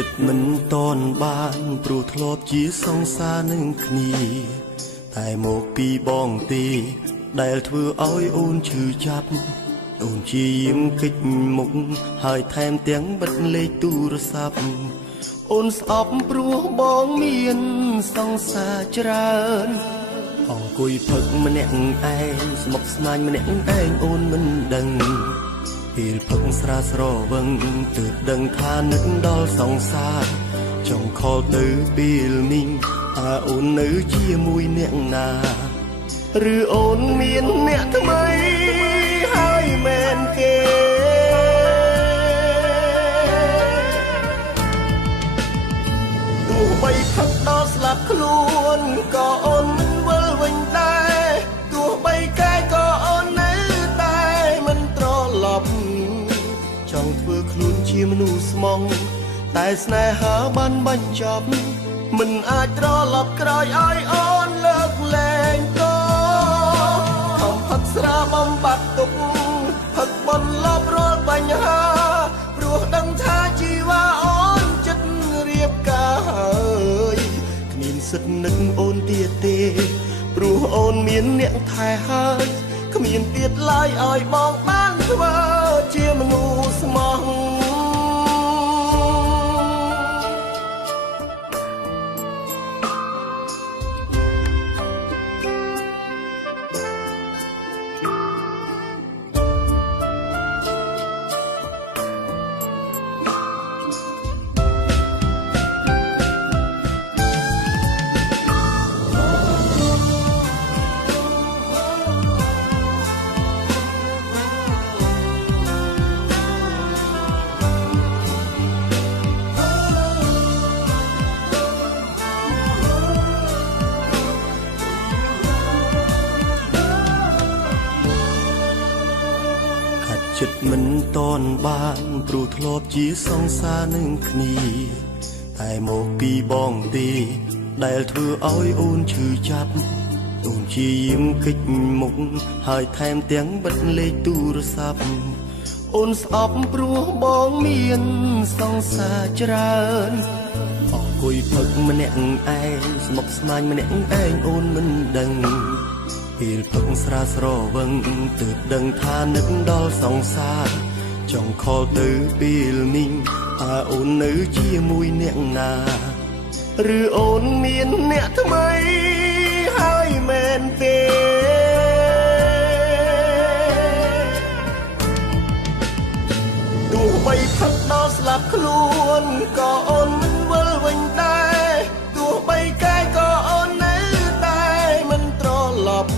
ចិត្តមិនតនបានព្រោះធ្លាប់ជាសង្សារនឹងគ្នាតែមកពីបងទេដែលធ្វើឲ្យអូនឈឺចាប់អូនជាយាមកិច្ចមុខហើយថែមទាំងបិទលេខទូរស័ព្ទអូនស្អប់ព្រោះបងមានសង្សារច្រើនអង្គុយផឹកម្នាក់ឯងស្មុគស្មាញម្នាក់ឯងអូនមិនដឹងពេលផឹកស្រាស្រវឹងទើបដឹងថានឹកដល់សង្សារចង់ខលទៅពេលនេះតើអូននៅជាមួយអ្នកណាឬអូនមានអ្នកថ្មីហើយមែនទេទោះបីផឹកដល់ស្លាប់ខ្លួនក៏អូនមិនវិលវិញដែរទោះបីកាយក៏អូននៅតែមិនត្រឡប់ចង់ធ្វើខ្លួនជាមនុស្សស្មងតែស្នេហាបានបញ្ចប់មិនអាចត្រឡប់ក្រោយឲ្យអូនលើកលែងតខំផឹកស្រាបំបត្តិទុកផឹកបន្លប់រាល់បញ្ហាព្រោះដឹងថាជីវ៉ាអូនចិត្តរៀបការហើយគ្មានសិទ្ធិនឹកអូនទៀតទេព្រោះអូនមានអ្នកថែហើយគ្មានទៀតឡើយឲ្យបងបានធ្វើជាមនុស្សស្មោះចិត្តមិនតនបានព្រោះធ្លាប់ជាសង្សារនឹងគ្នាតែមកពីបងទេដែលធ្វើឲ្យអូនឈឺចាប់អូនជាយាមកិច្ចមុខហើយថែមទាំងបិទលេខទូរស័ព្ទអូនស្អប់ព្រោះបងមានសង្សារច្រើនអង្គុយផឹកម្នាក់ឯងស្មុគស្មាញម្នាក់ឯងអូនមិនដឹងពេលផឹកស្រាស្រវឹងទើបដឹងថានឹកដល់សង្សារចង់ខលទៅពេលនេះតើអូននៅជាមួយអ្នកណាឬអូនមានអ្នកថ្មីហើយមែនទេទោះបីផឹកដល់ស្លាប់ខ្លួនក៏អូនមិនវិលវិញដែរទោះបីកាយក៏អូននៅតែមិនត្រឡប់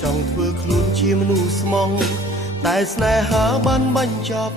ចង់ធ្វើខ្លួនជាមនុស្សស្មោះតែស្នេហាបានបញ្ចប់